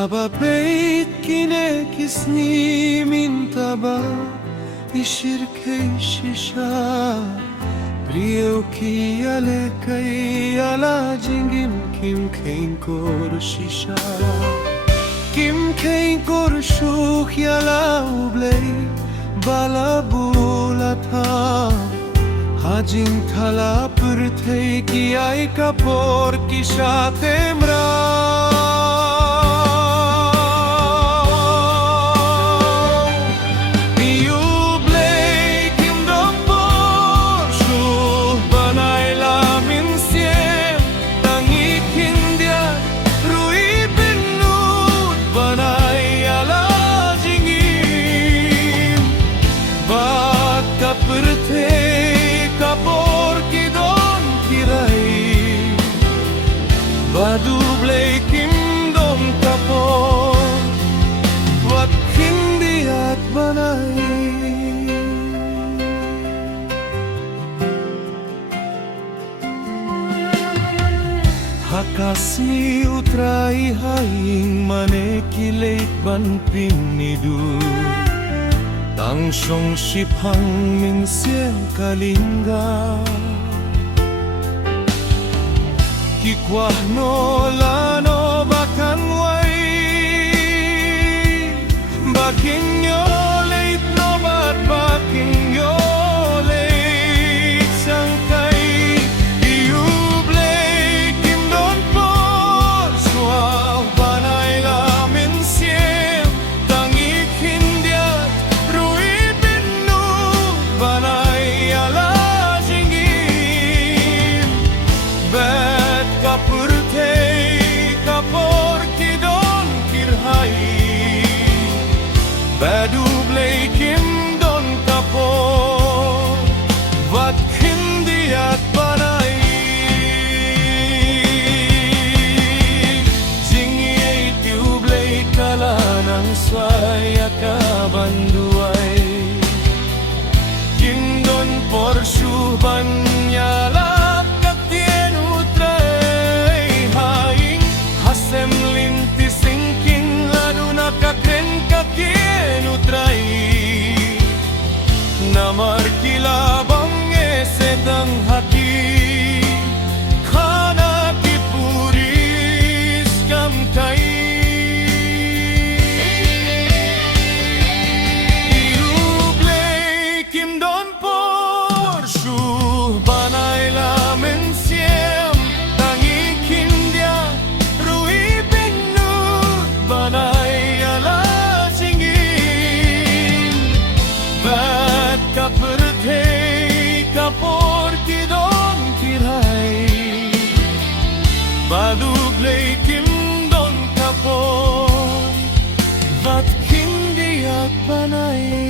Hababeit kinekisni mintaba ishirkei shisha Prieu ki ale kai ala jingim kim kein kor shisha Kim kein kor shukh yala ublei bala bulata Hajing thala purthei ki ai kapor ki shatemra Badu Blei Kingdom kapon Wat hindi at banay Hakasi utrai haing manekileit ban pinidu Tang song sipang min sien kalingga Kikwah no lano bakan wai Baking yo late no bat baking yo late Sangkay IU Blei Kim don por Suaw banay lamin siem Tangik hindiat Rui binu banay ala jingin Kapurtei kapor ki don kirhai Badu Blei Kim don kapor Wat hindi at banay Jing Ieit IU Blei kalanang swai akabanduay Kim don porsyu banyala Namar kilabang esetang hati Kana kipuris kamtai IU Blei Kim don porsyu banay lamen siem Tangik hindia rui binut banay ala Kapurthei kapor ki don kirai Badu Blei Kim don kapor Wat hindi at banay